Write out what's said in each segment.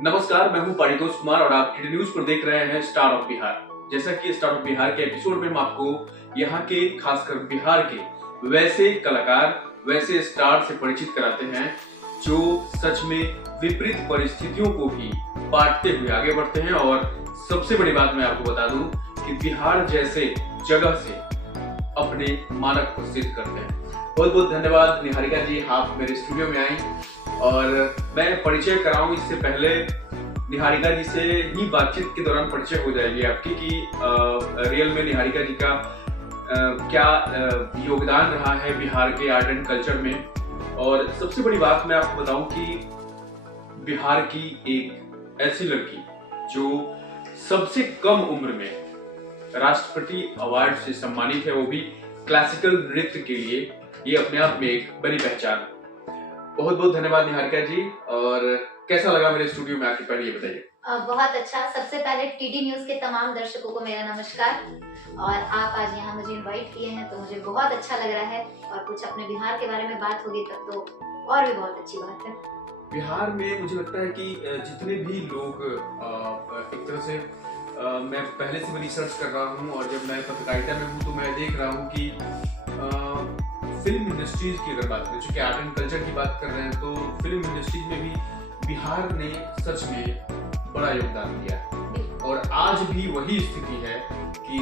नमस्कार, मैं हूं पारितोष कुमार और आप टीडी न्यूज पर देख रहे हैं स्टार ऑफ बिहार। जैसा कि स्टार ऑफ बिहार के एपिसोड में हम आपको यहाँ के खासकर बिहार के वैसे कलाकार, वैसे स्टार से परिचित कराते हैं जो सच में विपरीत परिस्थितियों को भी बांटते हुए आगे बढ़ते हैं। और सबसे बड़ी बात मैं आपको बता दूं कि बिहार जैसे जगह से अपने मानक को सिद्ध करते हैं। बहुत बहुत धन्यवाद निहारिका जी, आप मेरे स्टूडियो में आई और मैं परिचय कराऊं इससे पहले निहारिका जी से ही बातचीत के दौरान परिचय हो जाएगी आपकी कि रियल में निहारिका जी का क्या योगदान रहा है बिहार के आर्ट एंड कल्चर में। और सबसे बड़ी बात मैं आपको बताऊं कि बिहार की एक ऐसी लड़की जो सबसे कम उम्र में राष्ट्रपति अवार्ड से सम्मानित है, वो भी क्लासिकल नृत्य के लिए, ये अपने आप में एक बड़ी पहचान। बहुत बहुत धन्यवाद निहारिका जी। और कैसा लगा मेरे स्टूडियो में आके, पहले ये बताइए। बहुत अच्छा। सबसे पहले टीडी न्यूज के तमाम दर्शकों को मेरा नमस्कार। और आप आज यहाँ मुझे इनवाइट किए हैं तो मुझे बहुत अच्छा लग रहा है। और कुछ अपने बिहार के बारे में बात होगी तब तो और भी बहुत अच्छी बात है। बिहार में मुझे लगता है कि जितने भी लोग एक तरह से मैं पहले से भी रिसर्च कर रहा हूँ और जब मैं पत्रकारिता में हूँ तो मैं देख रहा हूँ कि फिल्म इंडस्ट्रीज की अगर बात करें, चूंकि आर्ट एंड कल्चर की बात कर रहे हैं, तो फिल्म इंडस्ट्रीज में भी बिहार ने सच में बड़ा योगदान दिया है। और आज भी वही स्थिति है कि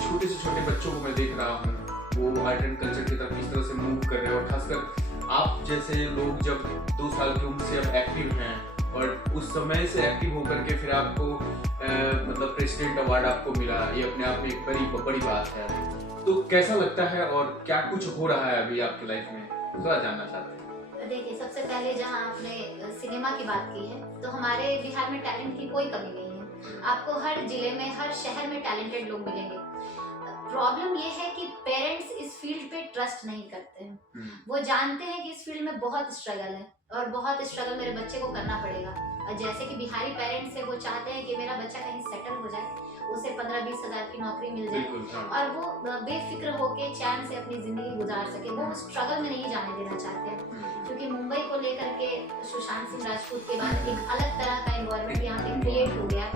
छोटे से छोटे बच्चों को मैं देख रहा हूँ वो आर्ट एंड कल्चर की तरफ इस तरह से मूव कर रहे हैं। और खासकर आप जैसे लोग जब 2 साल की उम्र से अब एक्टिव हैं और उस समय से एक्टिव होकर के फिर आपको मतलब प्रेसिडेंट अवार्ड आपको मिला, ये अपने आप में एक बड़ी बात है। तो कैसा लगता है और क्या कुछ हो रहा है अभी आपकी लाइफ में, थोड़ा जानना चाहते हैं। देखिए, सबसे पहले जहाँ आपने सिनेमा की बात की है तो हमारे बिहार में टैलेंट की कोई कमी नहीं है। आपको हर जिले में, हर शहर में टैलेंटेड लोग मिलेंगे। प्रॉब्लम ये है कि पेरेंट्स इस फील्ड पे ट्रस्ट नहीं करते हैं। वो जानते हैं कि इस फील्ड में बहुत स्ट्रगल है और बहुत स्ट्रगल मेरे बच्चे को करना पड़ेगा। और जैसे कि बिहारी पेरेंट्स है, वो चाहते हैं कि मेरा बच्चा कहीं सेटल हो जाए, उसे 15-20 हजार की नौकरी मिल जाए और वो बेफिक्र होके चैन से अपनी जिंदगी गुजार सके। वो स्ट्रगल में नहीं जाने देना चाहते हैं, क्योंकि मुंबई को लेकर के सुशांत सिंह राजपूत के बाद एक अलग तरह का एनवायरनमेंट यहाँ पे क्रिएट हो गया।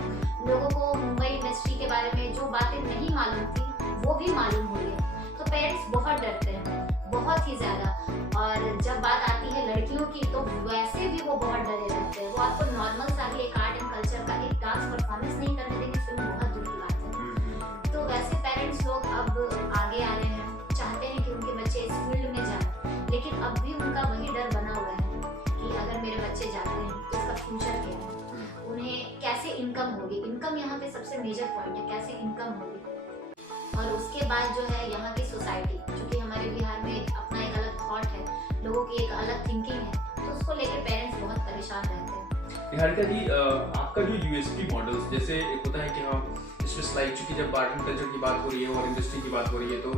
लोगों को मुंबई इंडस्ट्री के बारे में जो बातें नहीं मालूम थी वो भी मालूम हो गया। तो पेरेंट्स बहुत डरते हैं, बहुत ही ज्यादा। और जब बात आती है लड़कियों की तो वैसे भी वो बहुत डरे रहते हैं। वो आपको नॉर्मल सा भी एक आर्ट एंड कल्चर का एक डांस परफॉर्मेंस नहीं करने देंगे, फिल्म बहुत दूर की बात है। तो वैसे पेरेंट्स लोग अब आगे आ रहे हैं, चाहते हैं कि उनके बच्चे इस फील्ड में जाएं, लेकिन अब भी उनका वही डर बना हुआ है कि अगर मेरे बच्चे जाते हैं तो इसका फ्यूचर क्या है, उन्हें कैसे इनकम होगी। इनकम यहाँ पे सबसे मेजर पॉइंट है, कैसे इनकम होगी। और उसके बाद जो है यहाँ की सोसाइटी, क्योंकि हमारे बिहार में अपना एक अलग थॉट है, लोगों की एक अलग थिंकिंग है, तो उसको लेकर पेरेंट्स बहुत परेशान रहते हैं। निहारिका जी, आपका जो यूएसपी मॉडल्स, जैसे एक होता है कि हाँ स्पेशलाइज, चूंकि जब आर्ट एंड कल्चर की बात हो रही है और इंडस्ट्री की बात हो रही है तो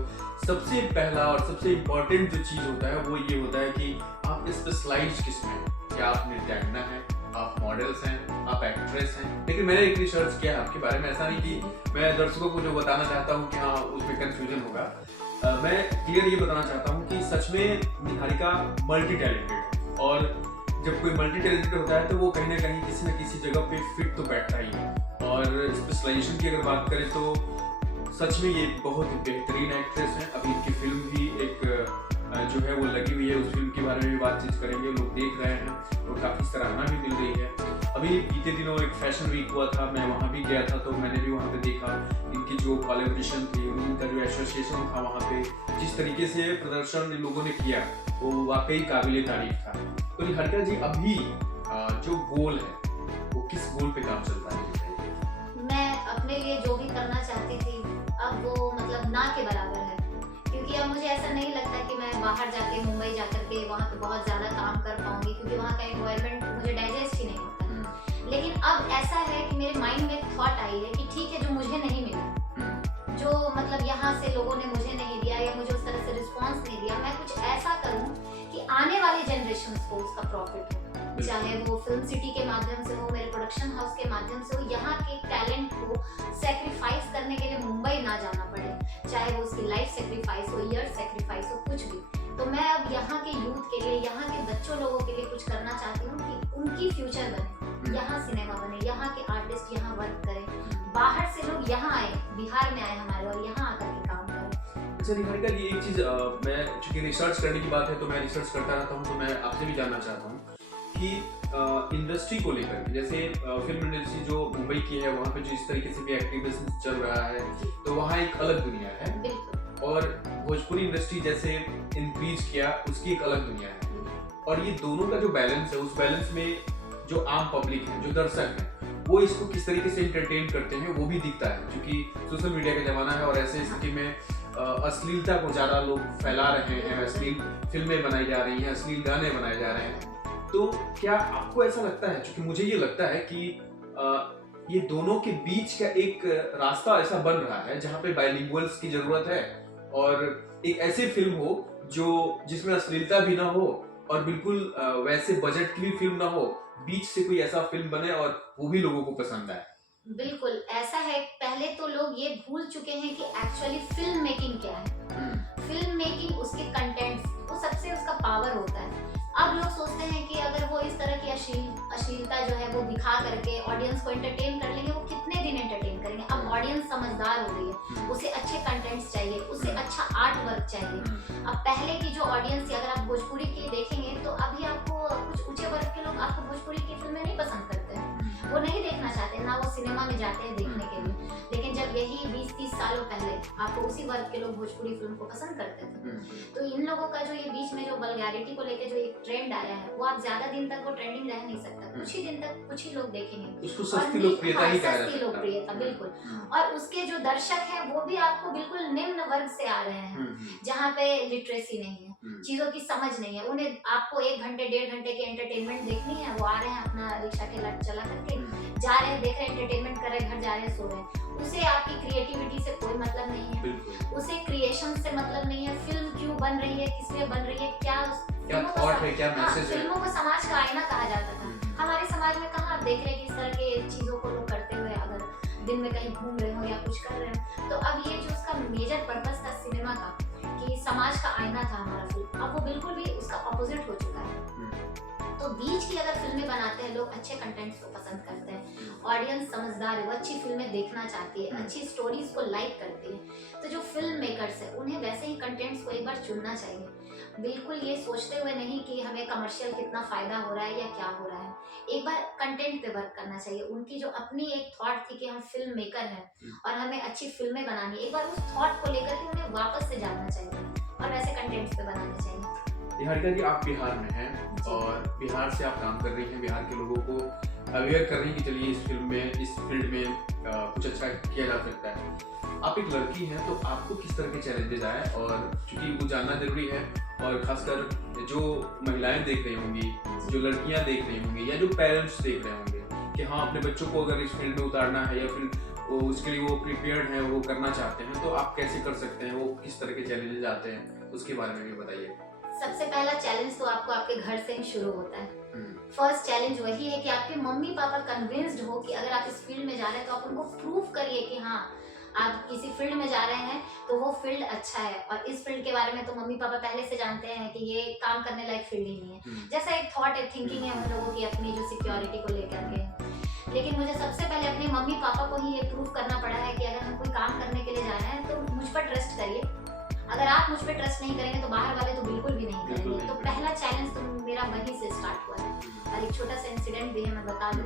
सबसे पहला और सबसे इम्पोर्टेंट जो चीज होता है वो ये होता है कि आप स्पेशलाइज किस में हैं। क्या आप नृत्यांगना हैं, आप मॉडल्स हैं, आप एक्ट्रेस हैं। लेकिन मैंने एक रिसर्च किया है आपके बारे में, ऐसा नहीं कि मैं दर्शकों को जो बताना चाहता हूँ कि हाँ उसमें कंफ्यूजन होगा। मैं क्लियर ये बताना चाहता हूँ कि सच में निहारिका मल्टी टैलेंटेड, और जब कोई मल्टी टैलेंटेड होता है तो वो कहीं ना कहीं किसी न किसी जगह पे फिट तो बैठता ही है। और स्पेशलाइजेशन की अगर बात करें तो सच में ये बहुत ही बेहतरीन एक्ट्रेस हैं। अभी इनकी फिल्म भी एक जो है वो लगी हुई है, उस फिल्म के बारे में भी बातचीत करेंगे। लोग देख रहे हैं और काफ़ी सराहना भी मिल रही है। अभी बीते दिनों एक फैशन वीक हुआ था, मैं वहाँ भी गया था तो मैंने भी वहाँ पे देखा इनकी जो कोलैबोरेशन थी, उनका जो एसोसिएशन था, वहाँ पे जिस तरीके से प्रदर्शन इन लोगों ने किया वो वाकई काबिले तारीफ था। तो निहारिका जी, अभी जो गोल है वो किस गोल पे काम चल रहा है? मैं अपने लिए जो भी करना चाहती थी अब वो मतलब ना के बराबर है, क्योंकि अब मुझे ऐसा नहीं लगता कि मैं बाहर जाके, मुंबई जाकर के वहाँ पे बहुत ज़्यादा काम कर पाऊंगी, क्योंकि वहाँ का एनवायरनमेंट मुझे डाइजेस्ट ही नहीं होता। लेकिन अब ऐसा है कि मेरे माइंड में एक थॉट आई है कि ठीक है, जो मुझे नहीं मिला, जो मतलब यहाँ से लोगों ने मुझे नहीं दिया या मुझे उस तरह से रिस्पॉन्स नहीं दिया, मैं कुछ ऐसा करूँ कि आने वाली जनरेशन को उसका प्रॉफिट हो। चाहे वो फिल्म सिटी के माध्यम से हो, मेरे प्रोडक्शन हाउस के माध्यम से हो, यहाँ के टैलेंट को सेक्रीफाइस करने के लिए मुंबई ना जाना पड़े, चाहे वो उसकी लाइफ सेक्रीफाइस हो, ईयर सेक्रीफाइस हो, कुछ भी। तो मैं अब यहाँ के यूथ के लिए, यहाँ के बच्चों लोगों के लिए कुछ करना चाहती हूँ कि उनकी फ्यूचर बने, यहाँ सिनेमा बने, यहाँ के आर्टिस्ट यहाँ वर्क करें, बाहर से लोग यहाँ आए, बिहार में आए हमारे और यहाँ आकर के काम करें। अच्छा निहारिका, ये एक चीज़ मैं चूंकि रिसर्च करने की बात है तो मैं रिसर्च करता रहता हूँ, तो मैं आपसे भी जानना चाहता हूँ कि इंडस्ट्री को लेकर, जैसे फिल्म इंडस्ट्री जो मुंबई की है वहाँ पे जो इस तरीके से भी एक्टिविज्म चल रहा है तो वहाँ एक अलग दुनिया है, बिल्कुल, और भोजपुरी इंडस्ट्री जैसे इंक्रीज किया उसकी एक अलग दुनिया है। और ये दोनों का जो बैलेंस है, उस बैलेंस में जो आम पब्लिक है, जो दर्शक है, वो इसको किस तरीके से एंटरटेन करते हैं वो भी दिखता है, क्योंकि सोशल मीडिया का जमाना है और ऐसे स्थिति में अश्लीलता को ज़्यादा लोग फैला रहे हैं, अश्लील फिल्में बनाई जा रही हैं, अश्लील गाने बनाए जा रहे हैं। तो क्या आपको ऐसा लगता है, क्योंकि मुझे ये लगता है कि ये दोनों के बीच का एक रास्ता ऐसा बन रहा है जहाँ पे बाइलिंगुअल्स की जरूरत है और एक ऐसी फिल्म हो जो जिसमें अश्लीलता भी ना हो और बिल्कुल वैसे बजट की भी फिल्म ना हो, बीच से कोई ऐसा फिल्म बने और वो भी लोगों को पसंद आए। बिल्कुल ऐसा है। पहले तो लोग ये भूल चुके हैं कि एक्चुअली फिल्म मेकिंग क्या है। फिल्म मेकिंग, उसके कंटेंट्स, वो सबसे उसका पावर होता है। अब लोग सोचते हैं कि अगर वो इस तरह की अश्लीलता जो है वो दिखा करके ऑडियंस को एंटरटेन कर लेंगे, वो कितने दिन एंटरटेन करेंगे। अब ऑडियंस समझदार हो गई है, उसे अच्छे कंटेंट्स चाहिए, उसे अच्छा आर्ट वर्क चाहिए। अब पहले की जो ऑडियंस थी, अगर आप भोजपुरी की देखेंगे तो अभी आपको कुछ ऊंचे वर्ग के लोग आपको भोजपुरी की फिल्में नहीं पसंद करते हैं, वो नहीं देखना चाहते, ना वो सिनेमा में जाते हैं देखने के लिए। लेकिन जब यही 20-30 सालों पहले आपको उसी वर्ग के लोग भोजपुरी फिल्म को पसंद करते थे। तो इन लोगों का जो ये बीच में जो वल्गैरिटी को लेके जो एक ट्रेंड आया है, वो आप ज्यादा दिन तक वो ट्रेंडिंग रह नहीं सकता, कुछ ही दिन तक कुछ ही लोग देखेंगे। उसको सस्ती लोकप्रियता ही कहा जाता है। सस्ती लोकप्रियता, बिल्कुल। और उसके जो दर्शक हैं वो भी आपको बिल्कुल निम्न वर्ग से आ रहे हैं, जहाँ पे लिटरेसी नहीं है, चीजों की समझ नहीं है। उन्हें आपको 1 घंटे 1.5 घंटे की एंटरटेनमेंट देखनी है, वो आ रहे हैं अपना रिक्शा ठेला चला करके, जा रहे हैं, देख रहे हैं, एंटरटेनमेंट कर रहे हैं, घर जा रहे हैं, सो रहे हैं। उसे आपकी क्रिएटिविटी से कोई मतलब नहीं है, उसे क्रिएशन से मतलब नहीं है, फिल्म क्यों बन रही है, किस लिए बन रही है, क्या थॉट है, क्या मैसेज है। फिल्मों को समाज का आईना कहा जाता था। हमारे समाज में कहाँ आप देख रहे हैं कि इस तरह के चीजों को लोग करते हुए, अगर दिन में कहीं घूम रहे हो या कुछ कर रहे हो। तो अब ये जो उसका मेजर पर्पस था सिनेमा का, कि समाज का आईना था हमारा फिल्म, अब वो बिल्कुल भी उसका ऑपोजिट हो चुका है। तो बीच की अगर फिल्में बनाते हैं लोग, अच्छे कंटेंट्स को पसंद करते हैं, ऑडियंस समझदार है, वो अच्छी फिल्में देखना चाहती है, अच्छी स्टोरीज को लाइक करती है, तो जो फिल्म मेकर्स है उन्हें वैसे ही कंटेंट्स को एक बार चुनना चाहिए। बिल्कुल ये सोचते हुए नहीं कि हमें कमर्शियल कितना फायदा हो रहा है या क्या हो रहा है, एक बार कंटेंट पे वर्क करना चाहिए। उनकी जो अपनी एक थॉट थी कि हम फिल्म मेकर हैं और हमें अच्छी फिल्में बनानी है, एक बार उस थॉट को लेकर के उन्हें वापस से जानना चाहिए और वैसे कंटेंट्स पे बनाने चाहिए। निहारिका जी, आप बिहार में हैं और बिहार से आप काम कर रही हैं, बिहार के लोगों को अवेयर कर रही हैं कि चलिए इस फिल्म में, इस फील्ड में कुछ अच्छा किया जा सकता है। आप एक लड़की हैं तो आपको किस तरह के चैलेंजेस आए, और चूंकि वो जानना जरूरी है, और खासकर जो महिलाएं देख रही होंगी, जो लड़कियां देख रही होंगी या जो पेरेंट्स देख रहे होंगे कि हाँ अपने बच्चों को अगर इस फील्ड में उतारना है या फिर वो उसके लिए वो प्रिपेयर्ड हैं, वो करना चाहते हैं, तो आप कैसे कर सकते हैं, वो किस तरह के चैलेंजेस आते हैं, उसके बारे में भी बताइए। सबसे पहला चैलेंज तो आपको आपके घर से ही शुरू होता है। फर्स्ट चैलेंज वही है कि आपके मम्मी पापा कन्विंस्ड हो कि अगर आप इस फील्ड में जा रहे हैं तो आप उनको प्रूव करिए कि हाँ आप किसी फील्ड में जा रहे हैं तो वो फील्ड अच्छा है। और इस फील्ड के बारे में तो मम्मी पापा पहले से जानते हैं कि ये काम करने लायक फील्ड ही नहीं है, जैसा एक थॉट है, थिंकिंग है उन लोगों की अपनी जो सिक्योरिटी को लेकर के। लेकिन मुझे सबसे पहले अपने मम्मी पापा को ही ये प्रूव करना पड़ा है कि अगर हम कोई काम करने के लिए जा रहे हैं तो मुझ पर ट्रस्ट करिए। अगर आप मुझ पर ट्रस्ट नहीं करेंगे तो बाहर वाले तो बिल्कुल भी नहीं करेंगे। तो पहला चैलेंज तो मेरा वहीं से स्टार्ट हुआ है। और एक छोटा सा इंसिडेंट भी है, मैं बता दूं।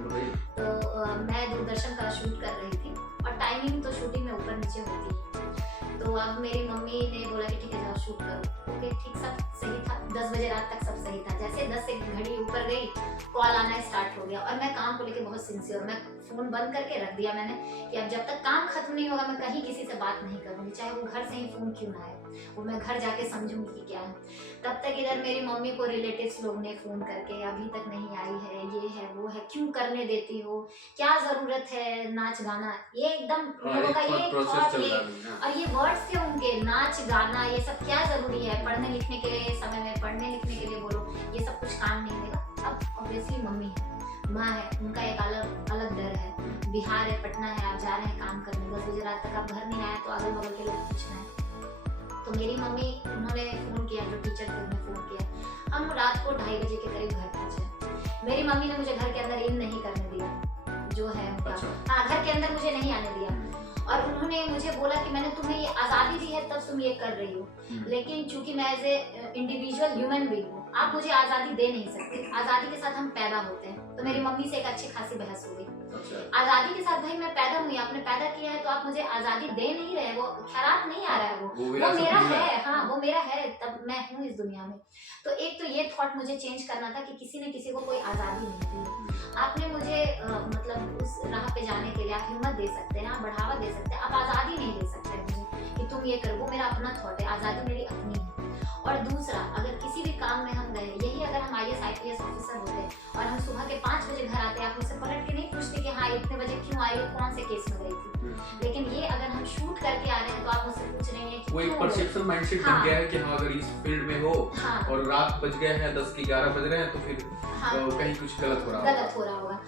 तो मैं दूरदर्शन का शूट कर रही थी और टाइमिंग तो शूटिंग में ऊपर नीचे होती है। तो अब मेरी मम्मी ने बोला कि ठीक है जाओ शूट करो। ओके ठीक, सब सही था, 10 बजे रात तक सब सही था। जैसे 10 से घड़ी ऊपर गई, कॉल आना स्टार्ट हो गया और मैं काम को लेके बहुत सिंसियर, मैं फोन बंद करके रख दिया मैंने कि अब जब तक काम खत्म नहीं होगा मैं कहीं किसी से बात नहीं करूंगी, चाहे वो घर से ही फोन क्यों ना आए, वो मैं घर जाके समझूंगी कि क्या है। तब तक इधर मेरी मम्मी को रिलेटिव्स लोग ने फोन करके अभी तक नहीं आई है, ये है वो है, क्यों करने देती हो, क्या जरूरत है नाच गाना, ये एकदम लोगों का ये थॉट, ये और ये वर्ड्स थे उनके, नाच गाना ये सब क्या जरूरी है, पढ़ने लिखने के समय में पढ़ने लिखने के लिए बोलो, ये सब कुछ काम नहीं देगा। अब ऑब्वियसली मम्मी है, माँ है, उनका एक अलग अलग डर है। बिहार है, पटना है, आप जा रहे हैं काम करने, 10 बजे रात तक आप घर नहीं आए तो अगल बगल के लोग पूछना है। तो मेरी मम्मी, उन्होंने फ़ोन किया, जो टीचर थे उन्होंने फ़ोन किया। हम रात को 2:30 बजे के करीब घर पहुँचे। मेरी मम्मी ने मुझे घर के अंदर इन नहीं करने दिया, जो है उनका। अच्छा। हाँ, घर के अंदर मुझे नहीं आने दिया। और उन्होंने मुझे बोला कि मैंने तुम्हें ये आज़ादी दी है तब तुम ये कर रही हो, लेकिन चूंकि मैं as a individual human being हूँ, आप मुझे आज़ादी दे नहीं सकते। आज़ादी के साथ हम पैदा होते हैं। तो मेरी मम्मी से एक अच्छी खासी बहस हो गई। अच्छा। आज़ादी के साथ भाई मैं पैदा हुई, आपने पैदा किया है तो आप मुझे आज़ादी दे नहीं रहे, वो खैरात नहीं आ रहा है, वो मेरा है। हाँ, वो मेरा है, तब मैं हूँ इस दुनिया में। तो एक तो ये थॉट मुझे चेंज करना था कि किसी ने किसी को कोई आज़ादी नहीं दी। आपने मुझे मतलब उस राह पे जाने के लिए आप हिम्मत दे सकते हैं, आप बढ़ावा दे सकते हैं, आप आज़ादी नहीं दे सकते मुझे कि तुम ये करो। वो मेरा अपना थॉट है, आज़ादी मेरी अपनी है। और दूसरा, अगर किसी भी काम में हम गए, यही अगर हम IAS IPS ऑफिसर होते और हम सुबह के 5 बजे घर आते, आप मुझसे पलट के नहीं पूछते कि हाँ इतने बजे क्यों आई हो, कौन से केस में गई थी। लेकिन ये अगर हम शूट करके आ रहे हैं तो आप मुझसे पूछ रहे हैं कि वो एक परसेप्शन माइंडसेट बन गया है कि हाँ अगर इस फील्ड में हो और रात बज गए हैं 10 की 11 बज रहे हैं तो फिर कहीं कुछ गलत हो रहा होगा।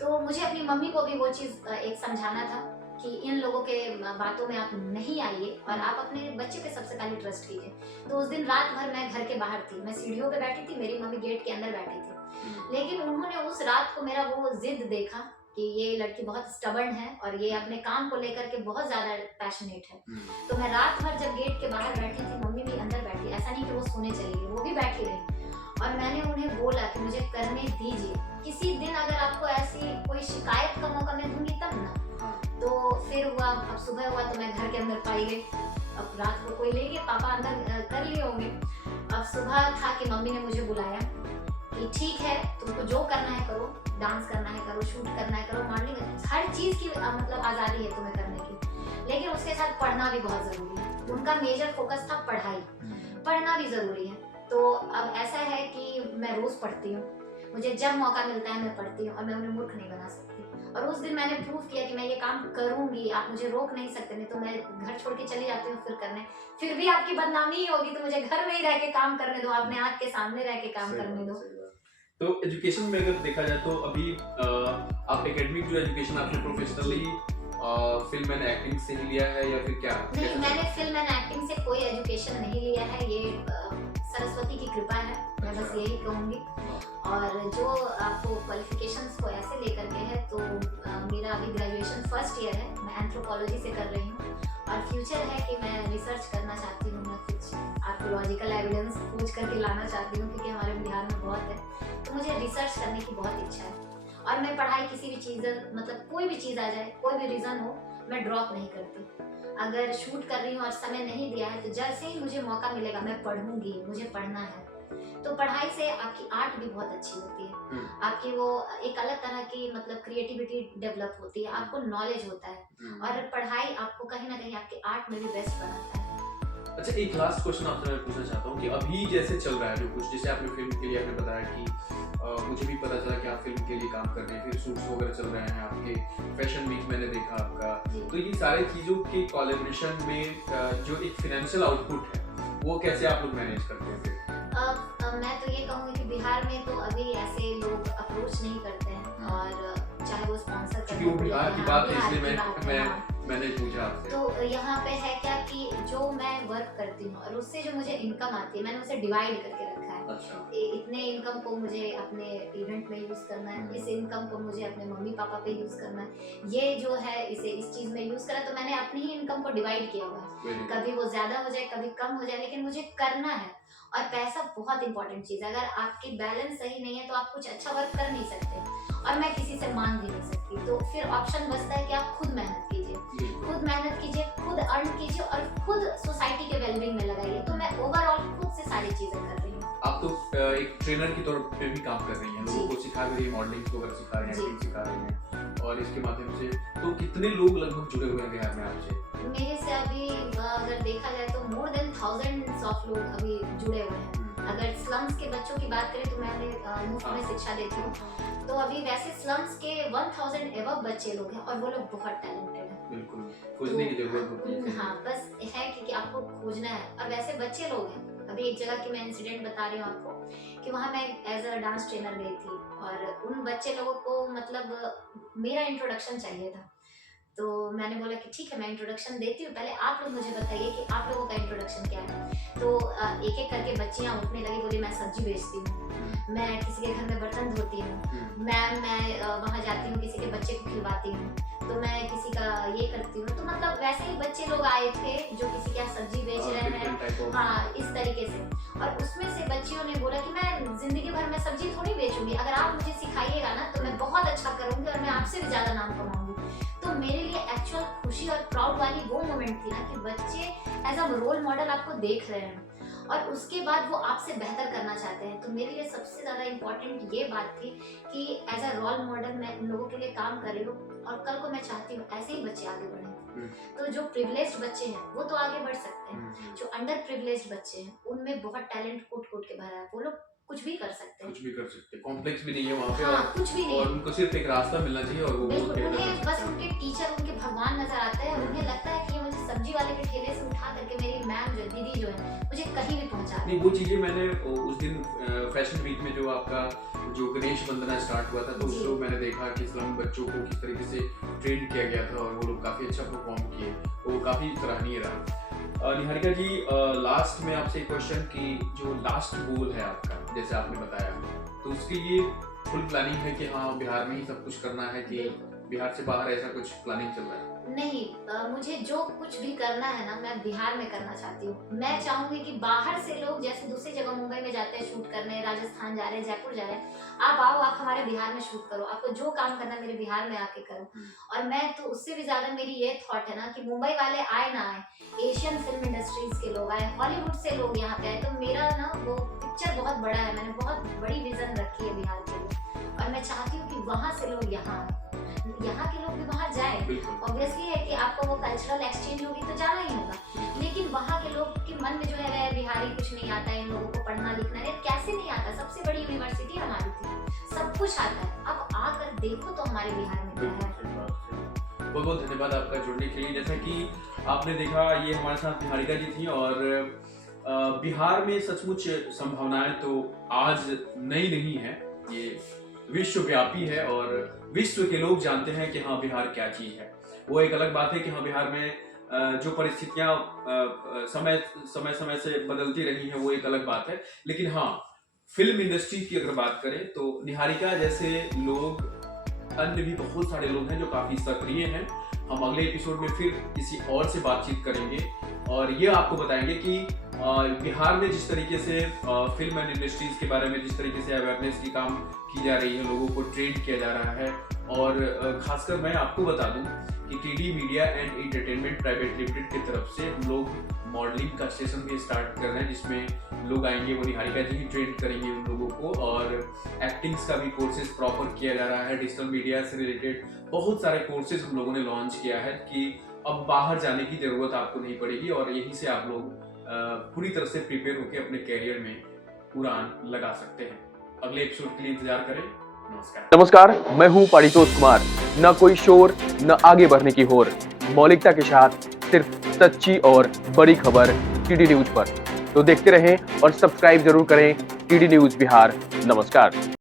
तो मुझे अपनी मम्मी को भी वो चीज एक समझाना था कि इन लोगों के बातों में आप नहीं आइए और आप अपने बच्चे पे सबसे पहले ट्रस्ट कीजिए। तो उस दिन रात भर मैं घर के बाहर थी, मैं सीढ़ियों पे बैठी थी, मेरी मम्मी गेट के अंदर बैठी थी। लेकिन उन्होंने उस रात को मेरा वो जिद देखा कि ये लड़की बहुत स्टबर्न है और ये अपने काम को लेकर के बहुत ज्यादा पैशनेट है। तो मैं रात भर जब गेट के बाहर बैठी थी, मम्मी भी अंदर बैठी, ऐसा नहीं कि वो सोने चली गई, वो भी बैठी रही। और मैंने उन्हें बोला कि मुझे करने दीजिए, किसी दिन अगर आपको ऐसी कोई शिकायत का मौका मैं दूंगी तब ना। तो फिर हुआ, अब सुबह हुआ तो मैं घर के अंदर पाई गई। अब रात को कोई ले गया, पापा अंदर कर लिए होंगे। अब सुबह था कि मम्मी ने मुझे बुलाया कि ठीक है तुमको जो करना है करो, डांस करना है करो, शूट करना है करो, मॉडलिंग, हर चीज की मतलब आज़ादी है तुम्हें करने की, लेकिन उसके साथ पढ़ना भी बहुत जरूरी है। उनका मेजर फोकस था पढ़ाई, पढ़ना भी जरूरी है। तो अब ऐसा है कि मैं रोज पढ़ती हूँ, मुझे जब मौका मिलता है मैं पढ़ती हूँ और मैं उन्हें मूर्ख नहीं बना सकती। और उस दिन मैंने प्रूव किया कि मैं ये काम करूंगी, आप मुझे रोक नहीं सकते। नहीं तो मैं घर छोड़ के चली जाती हूँ फिर करने, फिर भी आपकी बदनामी ही होगी, तो मुझे घर में ही रह के काम करने दो, अपने आँख के सामने रह के काम करने दो। तो एजुकेशन में अगर देखा जाए तो अभी आप एकेडमिक जो एजुकेशन आपने प्रोफेशनली फिल्म एंड एक्टिंग से ही लिया है या फिर क्या? नहीं, मैंने फिल्म एंड एक्टिंग से कोई एजुकेशन नहीं लिया है, ये सरस्वती की कृपा है, मैं बस यही कहूँगी। और जो आपको क्वालिफिकेशंस को ऐसे लेकर के है तो मेरा अभी ग्रेजुएशन फर्स्ट ईयर है, मैं एंथ्रोपोलॉजी से कर रही हूँ और फ्यूचर है कि मैं रिसर्च करना चाहती हूँ, मैं कुछ आर्कोलॉजिकल एविडेंस खोज करके लाना चाहती हूँ क्योंकि हमारे बिहार में बहुत है, तो मुझे रिसर्च करने की बहुत इच्छा है। और मैं पढ़ाई किसी भी चीज़, मतलब कोई भी चीज़ आ जाए, कोई भी रीज़न हो, मैं ड्रॉप नहीं करती। अगर शूट कर रही हूँ और समय नहीं दिया है तो जैसे ही मुझे मौका मिलेगा मैं पढ़ूंगी, मुझे पढ़ना है। तो पढ़ाई से आपकी आर्ट भी बहुत अच्छी होती है, आपकी वो एक अलग तरह की मतलब क्रिएटिविटी डेवलप होती है, आपको नॉलेज होता है और पढ़ाई आपको कहीं ना कहीं आपके आर्ट में भी बेस्ट बनाता है। अच्छा, एक लास्ट क्वेश्चन आपसे मैं पूछना चाहता हूँ कि अभी जैसे चल रहा है जो कुछ, जैसे आपने फिल्म के लिए आपने बताया कि मुझे भी पता चला कि आप फिल्म के लिए काम कर रहे हैं, फिर शूट्स वगैरह चल रहे हैं आपके, फैशन वीक मैंने देखा आपका, तो ये सारी चीज़ों के कोलैबोरेशन में जो एक फाइनेंशियल आउटपुट है वो कैसे आप लोग मैनेज करते हैं फिर? मैं तो ये कहूँगी कि बिहार में तो अभी ऐसे लोग अप्रोच नहीं करते हैं और चाहे वो स्पॉन्सर क्योंकि वो बिहार की बात है इसलिए मैंने पूछा आपसे। तो यहाँ पे है क्या कि जो मैं वर्क करती हूँ और उससे जो मुझे इनकम आती है, मैंने उसे डिवाइड करके रखा है। अच्छा। इतने इनकम को मुझे अपने इवेंट में यूज करना है, इस इनकम को मुझे अपने मम्मी पापा पे यूज करना है, ये जो है इसे इस चीज में यूज करा। तो मैंने अपनी ही इनकम को डिवाइड किया हुआ है, कभी वो ज्यादा हो जाए कभी कम हो जाए, लेकिन मुझे करना है। और पैसा बहुत इंपॉर्टेंट चीज है, अगर आपकी बैलेंस सही नहीं है तो आप कुछ अच्छा वर्क कर नहीं सकते और मैं किसी से मांग भी नहीं सकती। तो फिर ऑप्शन बचता है कि आप खुद मेहनत कीजिए, खुद मेहनत कीजिए, खुद अर्न कीजिए और खुद सोसाइटी के वेलबींग में लगाइए। तो मैं ओवरऑल खुद से सारी चीजें कर रही हूँ। आप तो एक ट्रेनर की तौर पे भी काम कर रही हैं, लोगों को सिखा रही हैं, मॉडलिंग वगैरह सिखा रही हैं, एक्टिंग सिखा रही हैं, और इसके माध्यम से तो कितने लोग लगभग जुड़े हुए हैं बिहार में आपसे? मेरे से अभी अगर देखा जाए तो मोर देन थाउजेंड्स ऑफ लोग अभी जुड़े हुए हैं। अगर स्लम्स के बच्चों की बात करें तो मैं मुफ्त में शिक्षा देती हूँ, तो अभी वैसे स्लम्स के 1000 एबव बच्चे लोग हैं और वो लोग बहुत टैलेंटेड हैं। बिल्कुल, खोजने की जरूरत होती है। हाँ, बस है कि आपको खोजना है। और वैसे बच्चे लोग हैं, अभी एक जगह की मैं इंसिडेंट बता रही हूँ आपको कि वहाँ मैं एज अ डांस ट्रेनर गई थी और उन बच्चे लोगों को मतलब मेरा इंट्रोडक्शन चाहिए था। तो मैंने बोला कि ठीक है, मैं इंट्रोडक्शन देती हूँ, पहले आप लोग मुझे बताइए कि आप लोगों का इंट्रोडक्शन क्या है। तो एक एक करके बच्चियाँ उठने लगी, बोली मैं सब्जी बेचती हूँ, मैं किसी के घर में बर्तन धोती हूँ, मैम मैं वहाँ जाती हूँ, किसी के बच्चे को खिलवाती हूँ, तो मैं किसी का ये करती हूँ। तो मतलब वैसे ही बच्चे लोग आए थे जो किसी के यहाँ सब्जी बेच रहे हैं, हाँ इस तरीके से। और उसमें से बच्चियों ने बोला कि मैं जिंदगी भर में सब्जी थोड़ी बेचूंगी, अगर आप मुझे सिखाइएगा ना तो मैं बहुत अच्छा करूंगी और मैं आपसे भी ज्यादा नाम कमाऊंगी। तो मेरे लिए एक्चुअल खुशी और प्राउड वाली वो मोमेंट थी ना कि बच्चे एज अ रोल मॉडल आपको देख रहे हैं और उसके बाद वो आपसे बेहतर करना चाहते हैं। तो मेरे लिए सबसे ज़्यादा इम्पोर्टेंट ये बात थी कि एज अ रोल मॉडल मैं उन लोगों के लिए काम कर रही हूँ और कल को मैं चाहती हूँ ऐसे ही बच्चे आगे बढ़ें। तो जो प्रिविलेज्ड बच्चे हैं वो तो आगे बढ़ सकते हैं, जो अंडर प्रिविलेज्ड बच्चे हैं उनमें बहुत टैलेंट कूट कूट के भरा है, वो लोग कुछ भी कर सकते हैं, कुछ भी कर सकते हैं, कॉम्प्लेक्स भी नहीं है वहाँ पे। हाँ, और कुछ भी नहीं और है। उनको सिर्फ एक रास्ता मिलना चाहिए और वो बिल्कुल, उसके अंदर उन्हें कर बस सकते हैं। उनके टीचर उनके भगवान नजर आते हैं, उन्हें लगता है कि ये मुझे सब्जी वाले के ठेले से उठा करके मेरी मैम जो दीदी जो है मुझे कहीं भी पहुंचा दे। नहीं, वो चीजें मैंने उस दिन फैशन वीक में जो आपका जो गणेश वंदना स्टार्ट हुआ था, तो उस जी। शो मैंने देखा कि स्लम बच्चों को किस तरीके से ट्रेन किया गया था और वो लोग काफी अच्छा परफॉर्म किए, वो काफी सराहनीय रहा। निहारिका जी, लास्ट में आपसे एक क्वेश्चन कि जो लास्ट गोल है आपका, जैसे आपने बताया, तो उसके लिए फुल प्लानिंग है कि हाँ बिहार में ही सब कुछ करना है कि बिहार से बाहर ऐसा कुछ प्लानिंग चल रहा है? नहीं, मुझे जो कुछ भी करना है ना मैं बिहार में करना चाहती हूँ। मैं चाहूंगी कि बाहर से लोग जैसे दूसरी जगह मुंबई में जाते हैं शूट करने, राजस्थान जा रहे हैं, जयपुर जा रहे हैं, आप आओ, आप हमारे बिहार में शूट करो, आपको जो काम करना है मेरे बिहार में आके करो। और मैं तो उससे भी ज्यादा मेरी ये थॉट है ना कि मुंबई वाले आए ना आए, एशियन फिल्म इंडस्ट्रीज के लोग आए, हॉलीवुड से लोग यहाँ पे आए, तो मेरा ना वो पिक्चर बहुत बड़ा है, मैंने बहुत बड़ी विजन रखी है बिहार के लिए और मैं चाहती हूँ कि वहाँ से लोग यहाँ आए, यहाँ के लोग भी वहाँ जाए। ऑब्वियसली है कि आपको वो कल्चरल एक्सचेंज होगी तो जाना ही होगा, लेकिन वहाँ के लोग के मन में जो है बिहारी कुछ नहीं आता है, इन लोगों को पढ़ना लिखना है, कैसे नहीं आता, सबसे बड़ी यूनिवर्सिटी हमारी थी, सब कुछ आता है, अब आकर देखो तो हमारे बिहार में क्या है। बहुत बहुत धन्यवाद आपका जुड़ने के लिए। जैसा कि आपने देखा, ये हमारे साथ निहारिका जी थी और बिहार में सचमुच संभावनाएं तो आज नई नहीं है, ये विश्वव्यापी है और विश्व के लोग जानते हैं कि हाँ बिहार क्या चीज है। वो एक अलग बात है कि हाँ बिहार में जो परिस्थितियां समय समय समय से बदलती रही हैं वो एक अलग बात है, लेकिन हाँ फिल्म इंडस्ट्री की अगर बात करें तो निहारिका जैसे लोग, अन्य भी बहुत सारे लोग हैं जो काफी सक्रिय हैं। हम अगले एपिसोड में फिर किसी और से बातचीत करेंगे और ये आपको बताएंगे कि बिहार में जिस तरीके से फिल्म एंड इंडस्ट्रीज के बारे में जिस तरीके से अवेयरनेस की काम की जा रही है, लोगों को ट्रेन किया जा रहा है। और खासकर मैं आपको बता दूं कि TD media and entertainment private limited की तरफ से हम लोग मॉडलिंग का सेशन भी स्टार्ट कर रहे हैं, जिसमें लोग आएंगे, वो निहारिका जी ही ट्रेन करेंगे उन लोगों को, और एक्टिंग्स का भी कोर्सेज प्रॉपर किया जा रहा है। डिजिटल मीडिया से रिलेटेड बहुत सारे कोर्सेज हम लोगों ने लॉन्च किया है कि अब बाहर जाने की जरूरत आपको नहीं पड़ेगी और यहीं से आप लोग पूरी तरह से प्रिपेयर होकर अपने कैरियर में उड़ान लगा सकते हैं। अगले एपिसोड के लिए इंतजार करें। नमस्कार, मैं हूं पारितोष कुमार। न कोई शोर, न आगे बढ़ने की होर, मौलिकता के साथ सिर्फ सच्ची और बड़ी खबर टीडी न्यूज पर। तो देखते रहें और सब्सक्राइब जरूर करें टीडी न्यूज बिहार। नमस्कार।